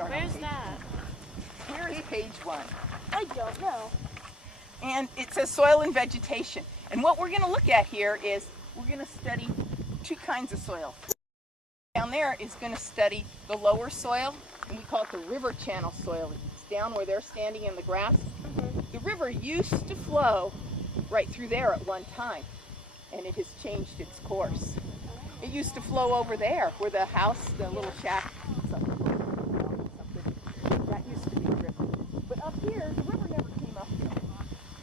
start Where's on page that? Where is page 1? I don't know. And it says soil and vegetation. And what we're going to look at here is we're going to study two kinds of soil. Down there is going to study the lower soil, and we call it the river channel soil. It's down where they're standing in the grass. The river used to flow right through there at one time, and it has changed its course. It used to flow over there where the house, the little shack, something, that used to be the river. But up here, the river never came up here.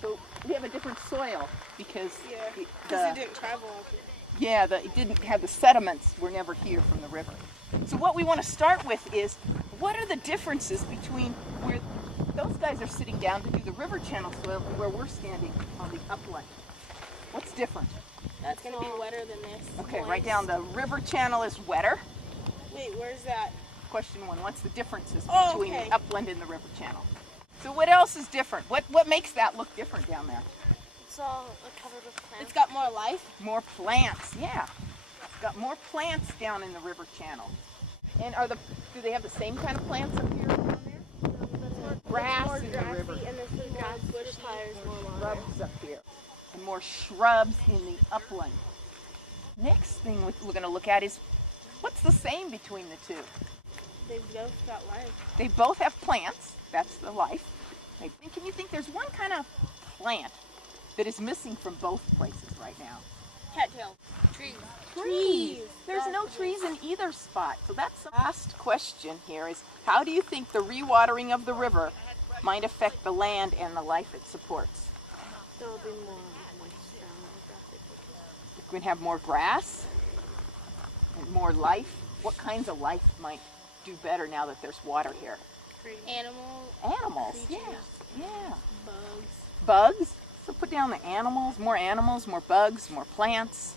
So we have a different soil because it didn't travel up here. yeah, it didn't have the sediments were never here from the river. So what we want to start with is what are the differences between where those guys are sitting down to do the river channel soil and where we're standing on the upland? What's different? That's going to be wetter than this. Okay, write down the river channel is wetter. Wait, where's that? Question 1, what's the differences Oh, between okay. the upland and the river channel? So what else is different? What makes that look different down there? It's all covered with plants. It's got more life? More plants, yeah. It's got more plants down in the river channel. And do they have the same kind of plants up here and down there? Grass in the river. And this is grass requires more water. Shrubs up here. And more shrubs in the upland. Next thing we're going to look at is what's the same between the two? They both got life. They both have plants. That's the life. Can you think there's one kind of plant that is missing from both places right now? Cattails. Trees. Trees. There's no trees in either spot. So that's the last question here is how do you think the rewatering of the river might affect the land and the life it supports? There will be more moisture on the grass. We're going to have more grass and more life. What kinds of life might do better now that there's water here? Animals. Yeah. Creatures. Yeah. Bugs. Bugs. So put down the animals, more more bugs, more plants.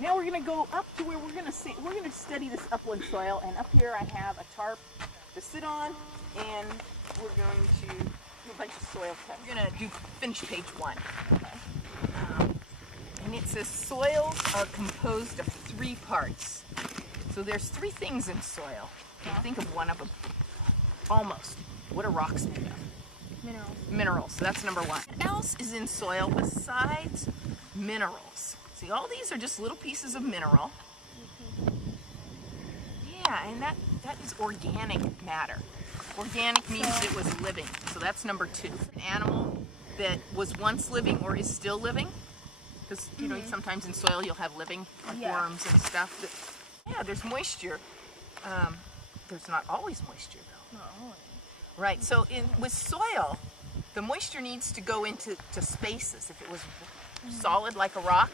Now we're going to go up to where we're going to study this upland soil, and up here I have a tarp to sit on, and we're going to do a bunch of soil tests. We're going to finish page 1. And it says soils are composed of 3 parts. So there's 3 things in soil. Can you think of one of them? Almost. What are rocks made of? Minerals. Minerals. So that's number 1. What else is in soil besides minerals? See, all these are just little pieces of mineral. Yeah, and that is organic matter. Organic means it was living. So that's number 2. An animal that was once living or is still living. Because, you know, sometimes in soil you'll have living, like worms and stuff. Yeah, there's moisture. There's not always moisture, though. Not always. Right, so with soil, the moisture needs to go into spaces. If it was solid like a rock,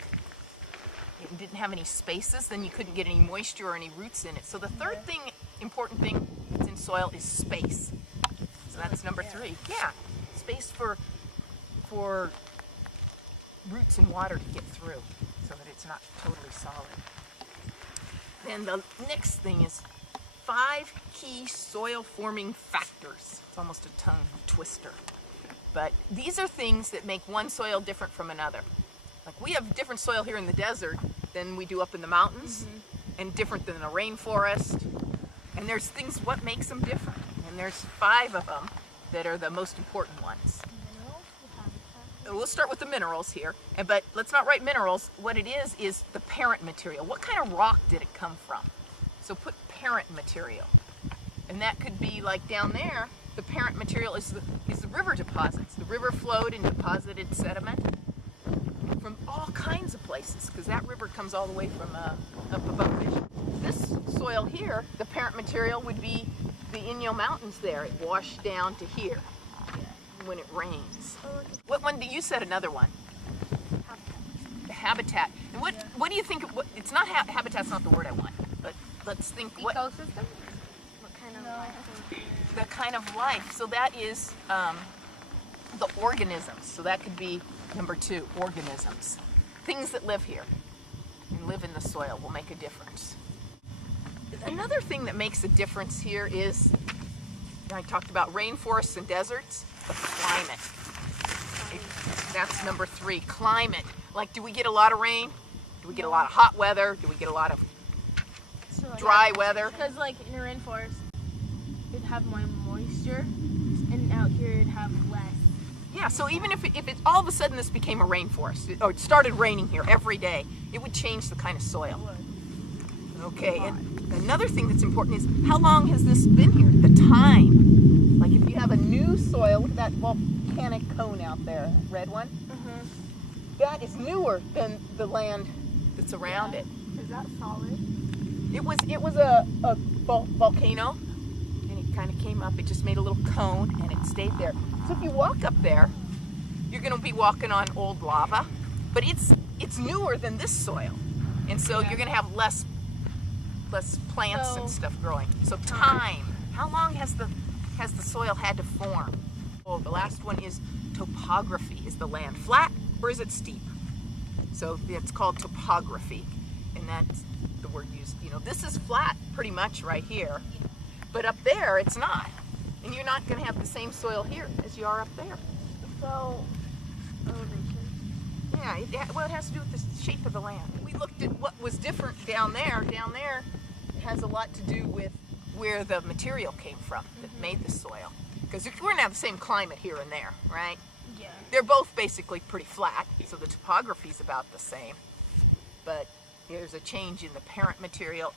it didn't have any spaces, then you couldn't get any moisture or any roots in it. So the third important thing that's in soil is space. So that's number 3. Yeah, space for roots and water to get through so that it's not totally solid. Then the next thing is 5 key soil forming factors. It's almost a tongue twister. But these are things that make one soil different from another. Like we have different soil here in the desert than we do up in the mountains, and different than a rainforest. And there's things, what makes them different? And there's 5 of them that are the most important ones. We'll start with the minerals here, but let's not write minerals. What it is the parent material. What kind of rock did it come from? So put parent material. And that could be like down there, the parent material is the river deposits. The river flowed and deposited sediment from all kinds of places, because that river comes all the way from up above Vision. This soil here, the parent material would be the Inyo Mountains there. It washed down to here when it rains. What one? You said another one. The habitat. And what do you think? It's not habitat's not the word I want. But let's think. What ecosystem? What kind of life? The kind of life. So that is the organisms. So that could be number 2. Organisms, things that live here and live in the soil will make a difference. Another thing that makes a difference here is, I talked about rainforests and deserts. The climate. That's number 3. Climate. Like, do we get a lot of rain? Do we get a lot of hot weather? Do we get a lot of dry weather? Because, like, in a rainforest, have more moisture, and out here it'd have less. Yeah, so even if it all of a sudden this became a rainforest, or it started raining here every day, it would change the kind of soil. Okay, and another thing that's important is how long has this been here? The time. Like if you have a new soil, look at that volcanic cone out there, that red one. That is newer than the land that's around it. Is that solid? It was a volcano, and it kind of came up. It just made a little cone, and it stayed there. So if you walk up there, you're going to be walking on old lava, but it's newer than this soil, and so you're going to have less plants and stuff growing. So time. How long has the soil had to form? Oh, the last one is topography. Is the land flat or is it steep? So it's called topography, and that's the word used. You know, this is flat pretty much right here, but up there it's not. And you're not going to have the same soil here as you are up there. So, elevation. Yeah, it has to do with the shape of the land. We looked at what was different down there. Down there, it has a lot to do with where the material came from that made the soil. Because we're going to have the same climate here and there, right? Yeah. They're both basically pretty flat, so the topography is about the same. But there's a change in the parent material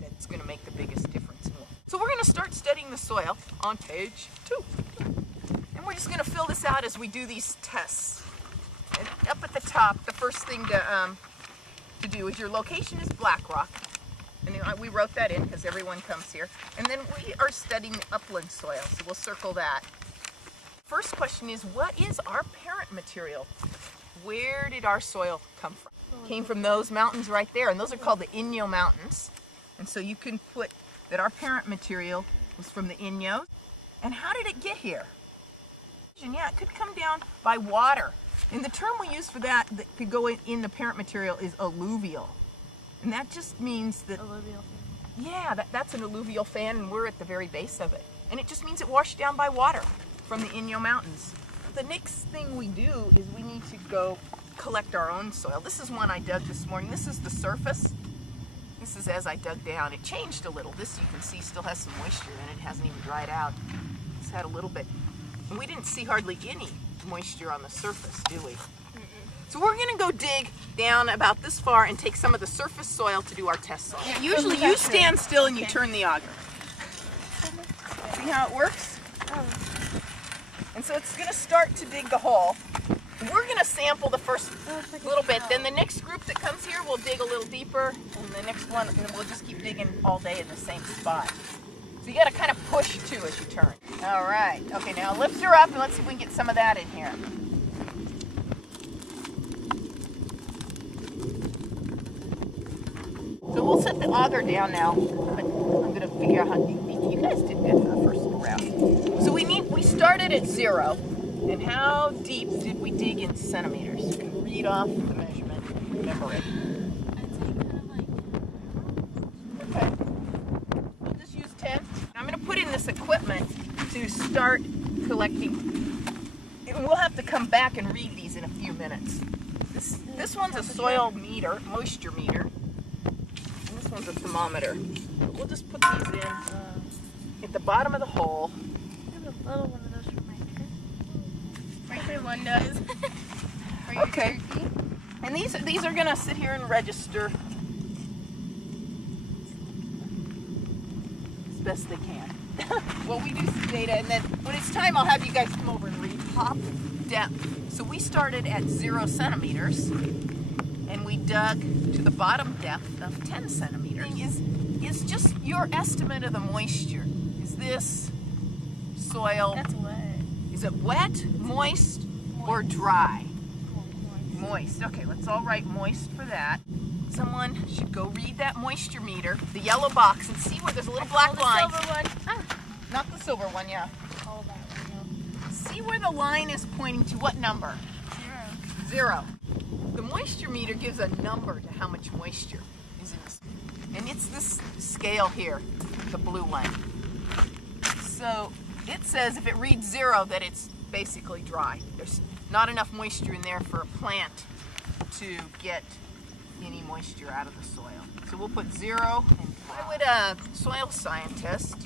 that's going to make the biggest difference. So we're going to start studying the soil on page 2. And we're just going to fill this out as we do these tests. And up at the top, the first thing to do is your location is Black Rock. And we wrote that in because everyone comes here. And then we are studying upland soil, so we'll circle that. First question is, what is our parent material? Where did our soil come from? Came from those mountains right there, and those are called the Inyo Mountains. And so you can put that our parent material was from the Inyos. And how did it get here? And yeah, it could come down by water. And the term we use for that could go in the parent material is alluvial. And that just means that, Alluvial. yeah, that's an alluvial fan, and we're at the very base of it. And it just means it washed down by water from the Inyo Mountains. The next thing we do is we need to go collect our own soil. This is one I dug this morning. This is the surface. This is as I dug down. It changed a little. This, you can see, still has some moisture in it. It hasn't even dried out. It's had a little bit. And we didn't see hardly any moisture on the surface, do we? So we're going to go dig down about this far and take some of the surface soil to do our test soil. Yeah, usually you stand still and you turn the auger. See how it works? And so it's going to start to dig the hole. We're going to sample the first little bit. Then the next group that comes here will dig a little deeper. And the next one, and then we'll just keep digging all day in the same spot. So you got to kind of push too as you turn. All right. Okay, now lift her up and let's see if we can get some of that in here. So we'll set the auger down now, but I'm going to figure out how deep. You guys did good for the first round. So we started at 0. And how deep did we dig in centimeters? You can read off the measurement, remember it. Okay. We'll just use 10. I'm going to put in this equipment to start collecting. And we'll have to come back and read these in a few minutes. This one's a soil meter, moisture meter. And this one's a thermometer. But we'll just put these in at the bottom of the hole. I have a little one of those for my hair. Everyone does. Okay. And these are gonna sit here and register as best they can. Well, we do some data, and then when it's time, I'll have you guys come over and read top depth. So we started at 0 centimeters, and we dug to the bottom depth of 10 centimeters. Is just your estimate of the moisture. Is this soil? That's wet. Is it wet, moist, or dry? Moist. Okay, let's all write moist for that. Someone should go read that moisture meter, the yellow box, and see where there's a little black line. The silver one. Not the silver one, yeah. Oh, that one. See where the line is pointing to what number? 0. The moisture meter gives a number to how much moisture is in this. And it's this scale here, the blue one. So it says if it reads 0 that it's basically dry. There's not enough moisture in there for a plant to get any moisture out of the soil. So we'll put 0 and why would a soil scientist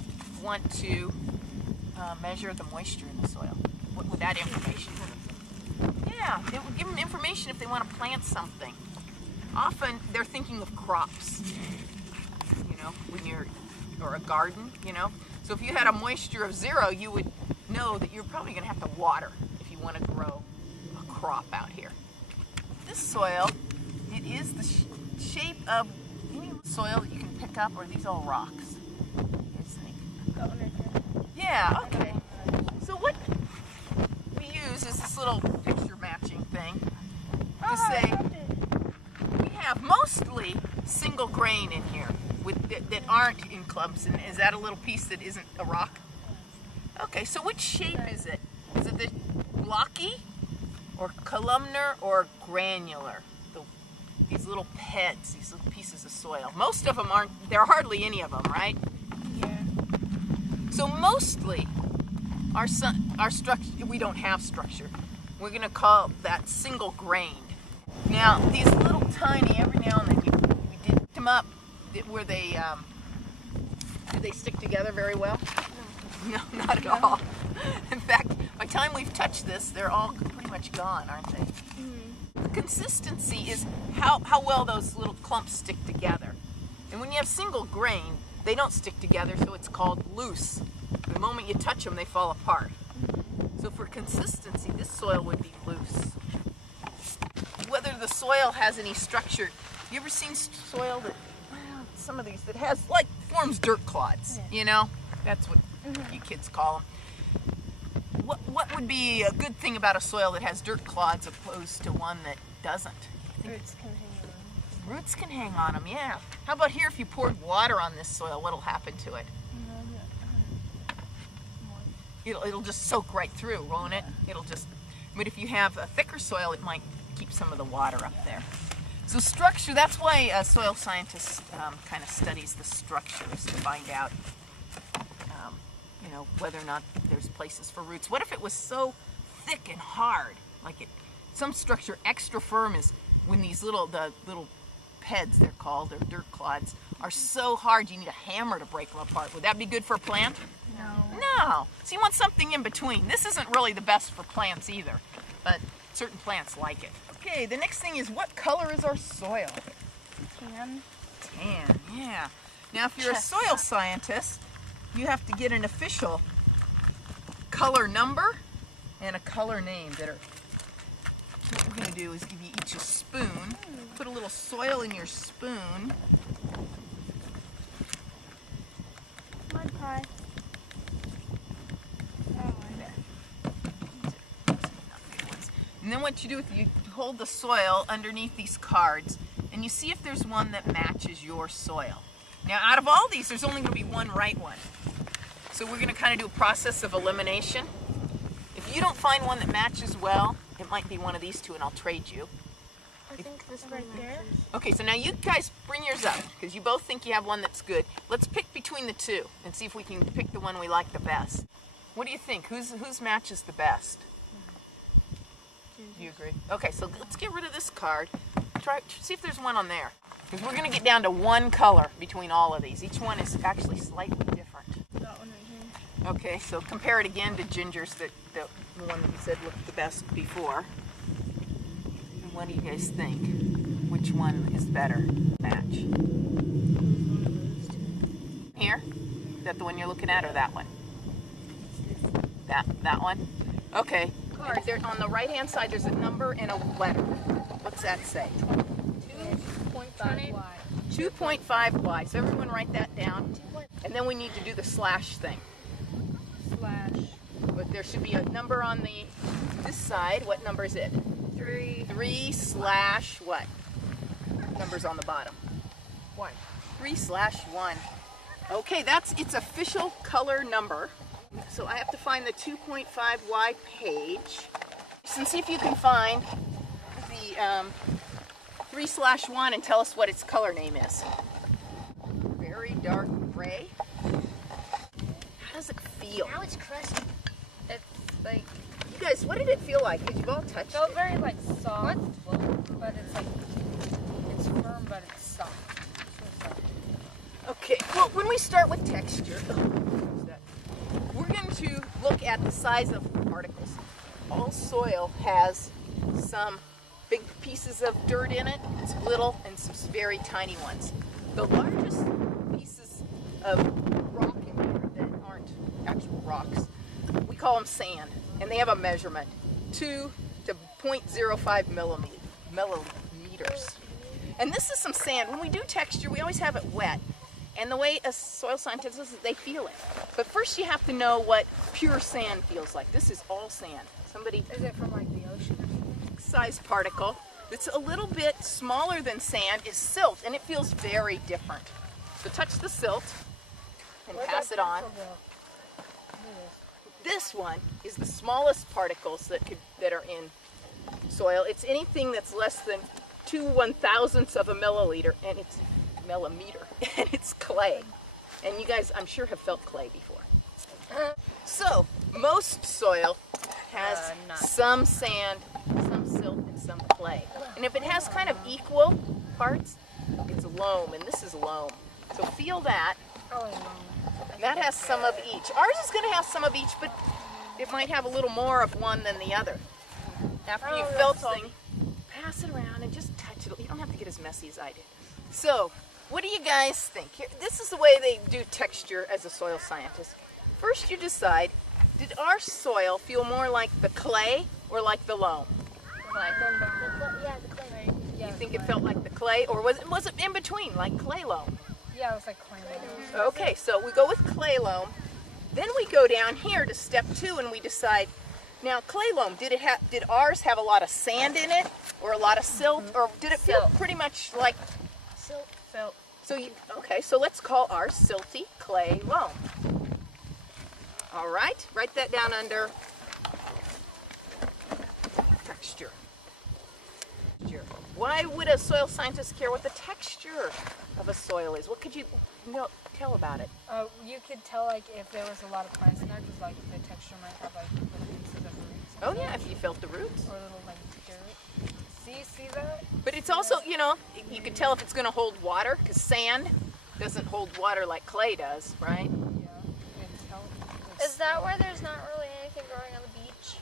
want to measure the moisture in the soil with that information. Yeah, it would give them information if they want to plant something. Often they're thinking of crops, you know, or a garden, you know. So if you had a moisture of 0, you would know that you're probably going to have to water if you want to grow a crop out here. This soil, it is the shape of any soil that you can pick up, or are these all rocks? Yeah, okay. So what we use is this little picture matching thing to say we have mostly single grain in here that aren't in clumps. And is that a little piece that isn't a rock? Okay, so which shape is it? Is it the blocky or columnar or granular? These little peds, these little pieces of soil. Most of them aren't, there are hardly any of them, right? Yeah. So mostly our structure, we don't have structure. We're going to call that single grained. Now these little tiny, every now and then we did them up, were they, did they stick together very well? No, not at all. In fact, by the time we've touched this, they're all pretty much gone, aren't they? Mm-hmm. Consistency is how well those little clumps stick together. And when you have single grain, they don't stick together, so it's called loose. The moment you touch them, they fall apart. So for consistency, this soil would be loose. Whether the soil has any structure, you ever seen soil that, well, some of these that has, like, forms dirt clods, you know? That's what you kids call them. What would be a good thing about a soil that has dirt clods opposed to one that doesn't? Roots can hang on them. Roots can hang on them, yeah. How about here, if you poured water on this soil, what'll happen to it? It'll just soak right through, won't it? It'll just, but if you have a thicker soil, it might keep some of the water up there. So structure, that's why a soil scientist kind of studies the structures to find out you know, whether or not there's places for roots. What if it was so thick and hard, like some structure extra firm is when these little peds, they're called, they're dirt clods, are so hard you need a hammer to break them apart. Would that be good for a plant? No. No. So you want something in between. This isn't really the best for plants either, but certain plants like it. Okay, the next thing is, what color is our soil? Tan. Tan, yeah. Now if you're a soil scientist, you have to get an official color number and a color name that are, so what we're going to do is give you each a spoon. Put a little soil in your spoon. Mud pie. And then what you do is you hold the soil underneath these cards and you see if there's one that matches your soil. Now out of all these, there's only going to be one right one. So we're going to kind of do a process of elimination. If you don't find one that matches well, it might be one of these two and I'll trade you. I think this right there. Okay, so now you guys bring yours up because you both think you have one that's good. Let's pick between the two and see if we can pick the one we like the best. What do you think? Whose matches the best? Do you agree? Okay, so let's get rid of this card. See if there's one on there. Because we're going to get down to one color between all of these. Each one is actually slightly different. That one right here. Okay, so compare it again to Ginger's, the one that you said looked the best before. And what do you guys think? Which one is better match? Here? Is that the one you're looking at, or that one? That one? Okay. There, on the right-hand side, there's a number and a letter. What's that say? 2.5 Y. 2.5 Y. So everyone write that down. And then we need to do the slash thing. Slash. But there should be a number on this side. What number is it? 3. 3 slash what? Number's on the bottom. 1. 3 slash 1. Okay, that's its official color number. So I have to find the 2.5Y page. And see if you can find the 3 slash 1 and tell us what its color name is. Very dark gray. How does it feel? Now it's crusty. It's like, You guys, what did it feel like? Because you've all touched Felt it. very like soft, but it's like it's firm, but it's soft. It's really soft. Okay, Well, when we start with texture, we're going to look at the size of particles. All soil has some big pieces of dirt in it, some little, and some very tiny ones. The largest pieces of rock in there that aren't actual rocks, we call them sand, and they have a measurement, 2 to 0.05 millimeters. And this is some sand. When we do texture, we always have it wet. And the way a soil scientist does is they feel it. But first you have to know what pure sand feels like. This is all sand. Is it from like the ocean or something? Size particle that's a little bit smaller than sand is silt, and it feels very different. So touch the silt and pass it on. This one is the smallest particles that are in soil. It's anything that's less than 2/1000ths of a milliliter, and it's millimeter, and it's clay. And you guys, I'm sure, have felt clay before. So most soil has some sand, some silt, and some clay. And if it has kind of equal parts, it's loam, and this is loam. So feel that. That has some of each. Ours is going to have some of each, but it might have a little more of one than the other. After you've felt something, pass it around and just touch it. You don't have to get as messy as I did. So, what do you guys think? Here, this is the way they do texture as a soil scientist. First you decide, did our soil feel more like the clay or like the loam? Yeah, the clay. You think it felt like the clay, or was it in between, like clay loam? Yeah, it was like clay. Okay, so we go with clay loam. Then we go down here to step 2 and we decide, now clay loam, did ours have a lot of sand in it or a lot of silt, or did it feel pretty much like Silt. so okay, so let's call ours silty clay loam. All right, write that down under texture. Why would a soil scientist care what the texture of a soil is? What could you tell about it? You could tell like if there was a lot of plants in there, because like the texture might have like little pieces of roots. Oh yeah, if you felt the roots. Or little like dirt. See that? But it's also, you know, you could tell if it's going to hold water, because sand doesn't hold water like clay does, right? Yeah. Is that why there's not really anything growing on the beach?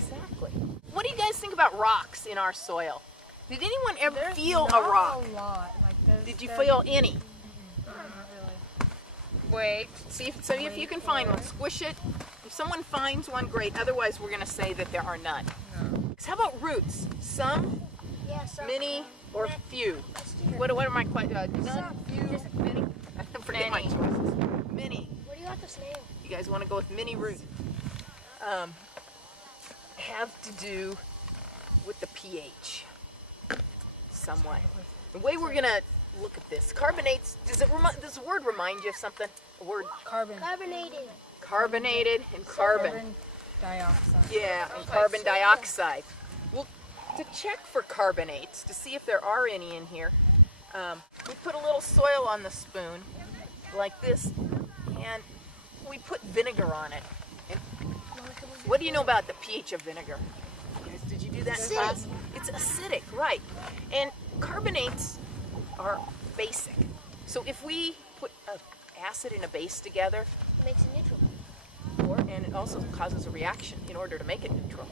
Exactly. What do you guys think about rocks in our soil? Did anyone ever feel a Not rock? a lot. Like, Did you feel any? Not really. Wait. See if you can find one. Squish it. If someone finds one, great. Otherwise, we're going to say that there are none. How about roots? Some, Yeah, so many, or few? What are my questions? None, few, many? I forget my choices. Many. What do you want this name? You guys want to go with mini roots? Have to do with the pH, somewhat. The way we're gonna look at this, carbonates. Does the word remind you of something? A word? Carbon. Carbonated. Carbonated and carbon. Carbon dioxide. Yeah, and carbon dioxide. Well, to check for carbonates, to see if there are any in here, we put a little soil on the spoon, like this, and we put vinegar on it. And what do you know about the pH of vinegar? Guys, did you do that in class? It's acidic, right. And carbonates are basic. So if we put an acid and a base together, It makes it neutral. and it also causes a reaction in order to make it neutral.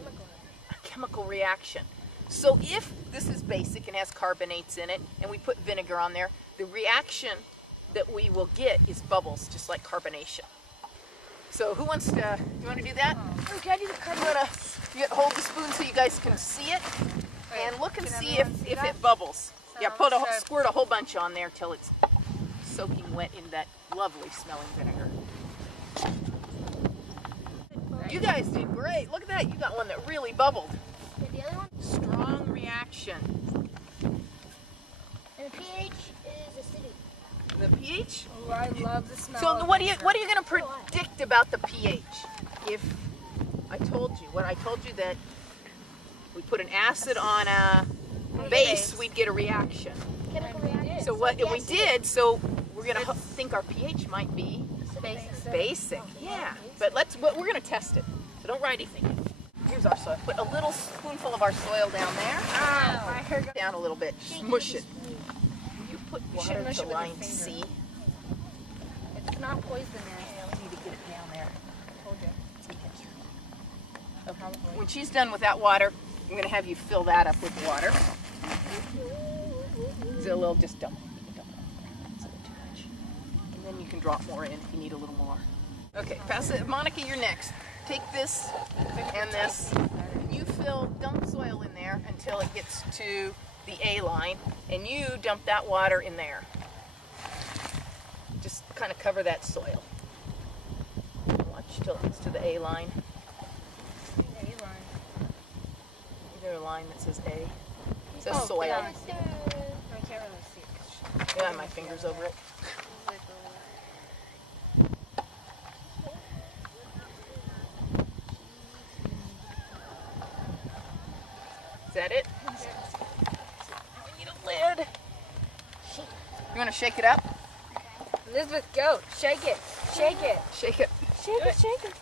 A chemical reaction. So if this is basic and has carbonates in it, and we put vinegar on there, the reaction that we will get is bubbles, just like carbonation. So who wants to, you want to do that? Oh, can I do the You hold the spoon so you guys can see it, and look and see if it bubbles. Yeah, squirt a whole bunch on there till it's soaking wet in that lovely smelling vinegar. You guys did great. Look at that. You got one that really bubbled. The other one? Strong reaction. And the pH is acidic. The pH. Oh, I love the smell. So of what are you vinegar. going to predict about the pH? If I told you that we put an acid on a base, we'd get a reaction. Chemical reaction. So what we did? So we're going to think our pH might be basic. Yeah. But we're going to test it. So don't write anything. Here's our soil. Put a little spoonful of our soil down there. Down a little bit. Smush it. You put water to line C. not poisonous. Yeah, we need to get it down there. Told you. Probably. When she's done with that water, I'm going to have you fill that up with water. It's a little, just dump it. Dump it. It's a little too much. And then you can drop more in if you need a little more. Okay, pass it. Monica, you're next. Take this and this. You dump soil in there until it gets to the A line, and you dump that water in there. Just kind of cover that soil. Watch till it gets to the A line. Is there a line that says A? It says soil. Yeah, I can't really see it. Yeah, my fingers over it. Is that it? We need a lid. You want to shake it up? Elizabeth, go. Shake it. Shake it. Shake it. Shake it. Shake it.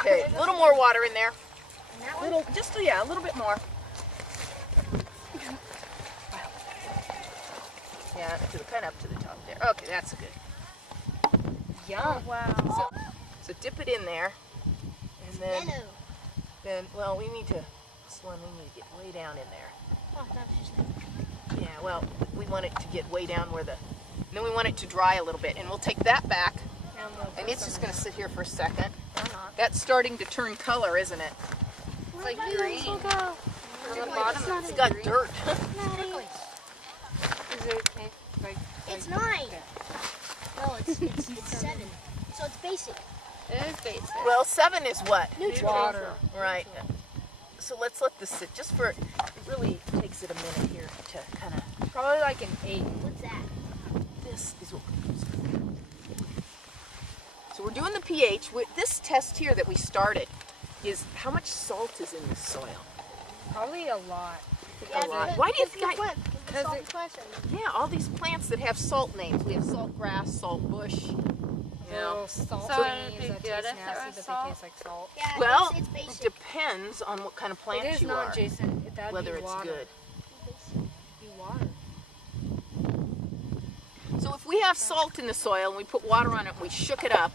Okay, a little more water in there. A little bit more. Yeah, kind of up to the top there. Okay, that's good. Yum. Wow. So dip it in there, and then well, we need to get way down in there. Oh, that's just Yeah, well, we want it to get way down and then we want it to dry a little bit, and we'll take that back, and it's just going to sit here for a second. That's starting to turn color, isn't it? It's like green. On the bottom, It's got dirt. Is it like? It's 9. No, it's 7. So it's basic. It is basic. Well, 7 is what? Water. Right. So let's let this sit just for, it really takes it a minute here to kind of, Probably like an 8. What's that? this is what we're using. So we're doing the pH. This test here that we started is how much salt is in this soil. Probably a lot. A lot. Why do you think Because yeah, all these plants that have salt names. We have salt grass, salt bush. You know. little salt So beans it'd be that good taste if there nasty, was but salt? they taste like salt. Yeah, Well, it's it basic. depends on what kind of It plant is you not, are, Jason. That'd whether be it's water. good. Be water. So if we have salt in the soil and we put water on it and we shook it up,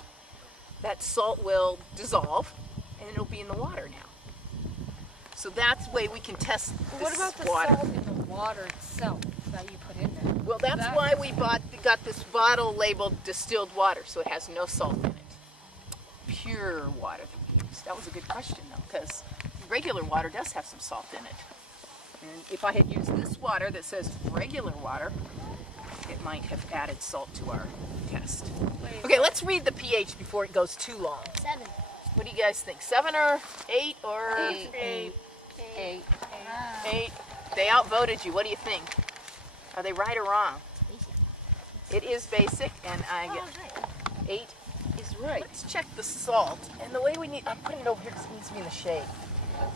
that salt will dissolve and it'll be in the water now. So that's the way we can test But this what about the water. salt in the water itself that you put in there? Well, that's why we got this bottle labeled distilled water, so it has no salt in it. Pure water that we use. That was a good question though, because regular water does have some salt in it. And if I had used this water that says regular water, it might have added salt to our test. Okay, let's read the pH before it goes too long. 7. What do you guys think? 7 or 8 or 8. 8? They outvoted you. What do you think? Are they right or wrong? It is basic, and I get 8 is right. Let's check the salt. And the way I'm putting it over here because it needs to be in the shade.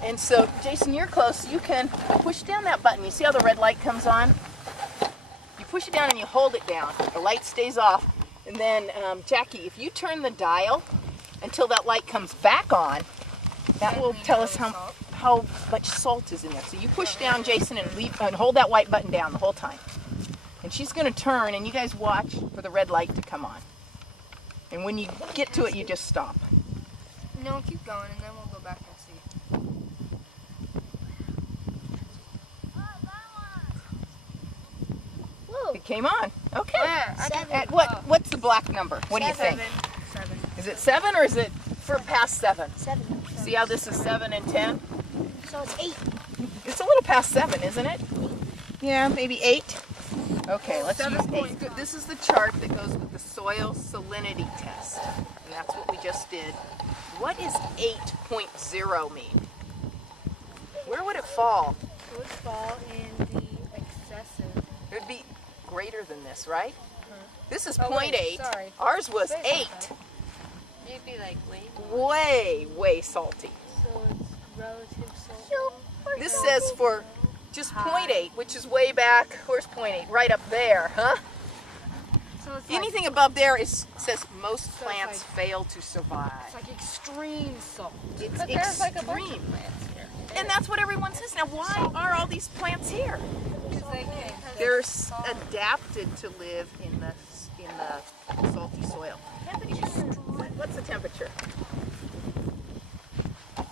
And so, Jason, you're close. You can push down that button. You see how the red light comes on? You push it down and you hold it down. The light stays off. And then, Jackie, if you turn the dial until that light comes back on, that will tell us how much salt is in there. So you push down, Jason, and hold that white button down the whole time. And she's going to turn, and you guys watch for the red light to come on. And when you get to it, you just stop. No, keep going, and then we'll go back and see. Whoa. It came on. Okay. Where? 7. At what's the black number? What do you think? 7. Is it 7 or is it for past 7? 7. See how this is 7 and 10? So it's 8. It's a little past 7, isn't it? Yeah, maybe 8. Okay, let's use 8. This is the chart that goes with the soil salinity test. And that's what we just did. What does 8.0 mean? Where would it fall? It would fall in the excessive. It would be greater than this, right? This is Oh, wait, 0.8. sorry. Ours was Say 8. something. You'd be like, wait. Way, way salty. So it's relative salt. This says for just 0.8, which is way back. Where's 0.8? Right up there, huh? So it's Anything above there says most it's plants like- fail to survive. it's like extreme salt. It's But there's like a bunch extreme. of plants here. And that's what everyone says. Now, why are all these plants here? Because they can. They're adapted to live in the salty soil. What's the temperature? 17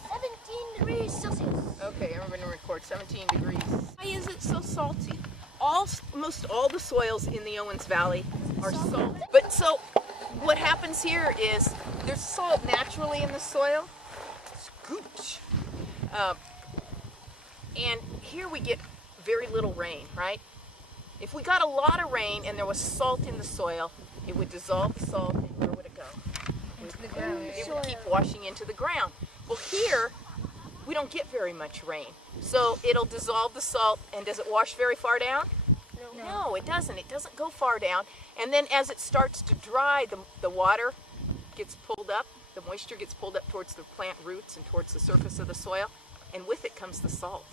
degrees Celsius. Okay, I'm going to record 17 degrees. Why is it so salty? Most all the soils in the Owens Valley are salt. But so what happens here is there's salt naturally in the soil. Scooch. And here we get very little rain, right? If we got a lot of rain and there was salt in the soil, it would dissolve the salt, and where would it go? Into the ground. It would keep washing into the ground. Well, here we don't get very much rain, so it'll dissolve the salt. And does it wash very far down? No, it doesn't. It doesn't go far down. And then as it starts to dry, the water gets pulled up, the moisture gets pulled up towards the plant roots and towards the surface of the soil, and with it comes the salt.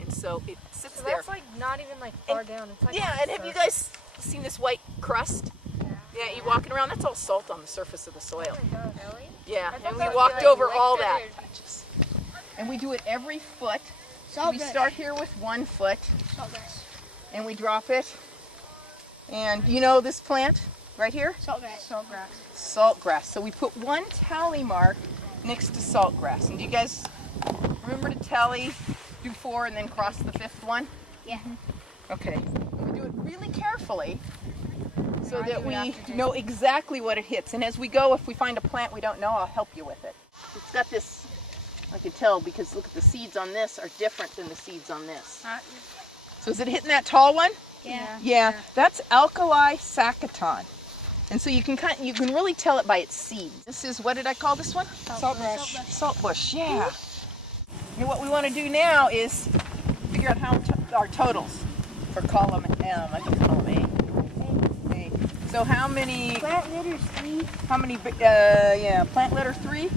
And so it sits So there. that's like not even like far down. It's like Yeah, and have you guys seen this white crust? Yeah, you're walking around, that's all salt on the surface of the soil. Oh my god, really? Yeah, I thought and we that would be, walked like, over licked all it that. or just- And we do it every foot. Salt We brush. start here with 1 foot, Salt brush. and we drop it. And you know this plant right here? Salt grass. Salt grass. Salt grass. So we put 1 tally mark next to salt grass. And do you guys remember to tally, do 4 and then cross the 5th one? Yeah. Okay. And we do it really carefully so Why that do we we have to do- know exactly what it hits. And as we go, if we find a plant we don't know, I'll help you with it. It's got this, I can tell because look at the seeds on this are different than the seeds on this. So is it hitting that tall one? Yeah. Yeah, that's alkali sacchaton. And so you can really tell it by its seeds. This is, what did I call this one? Salt brush. Salt bush, yeah. And what we want to do now is figure out our totals for column M. I think column A. A. So how many? Plant litters 3. How many? Plant litter 3,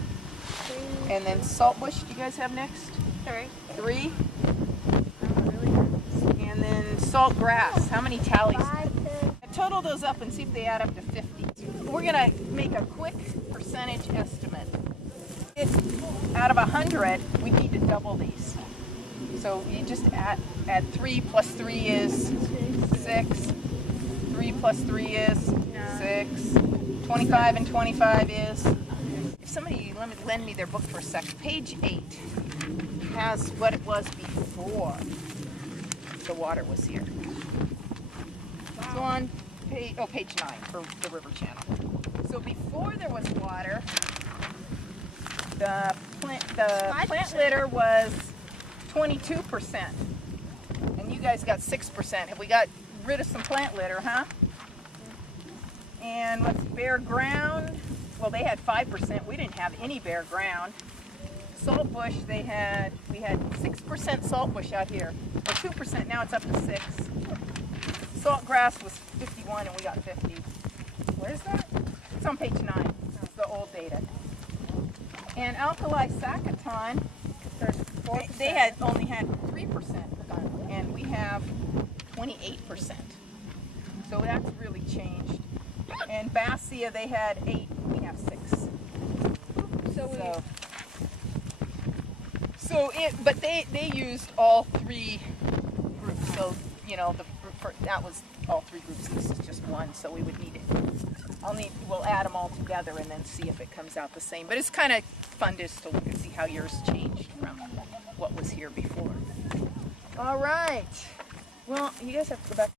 and then salt bush. Do you guys have next? 3. And then salt grass. How many tallies? 5. Total those up and see if they add up to 50. We're gonna make a quick percentage estimate. Out of 100, we need to double these. So you just add 3 plus 3 is 6. 3 plus 3 is 6. 25 and 25 is. If somebody lend me their book for a sec. Page 8 has what it was before the water was here. So on page 9 for the river channel. So before there was water, the plant litter was 22%, and you guys got 6%. Have we got rid of some plant litter, huh? And what's bare ground? Well, they had 5%. We didn't have any bare ground. Salt bush, we had 6% salt bush out here, or 2%. Now it's up to 6. Salt grass was 51, and we got 50. Where's that? It's on page 9. It's the old data. And alkali sacchaton, they only had 3%, and we have 28%. So that's really changed. And Bassia, they had 8, we have 6. But they used all 3 groups. So you know that was all 3 groups. This is just one. So we would need it. We'll add them all together and then see if it comes out the same. But it's kind of fun just to look and see how yours changed from what was here before. All right. Well, you guys have to go back.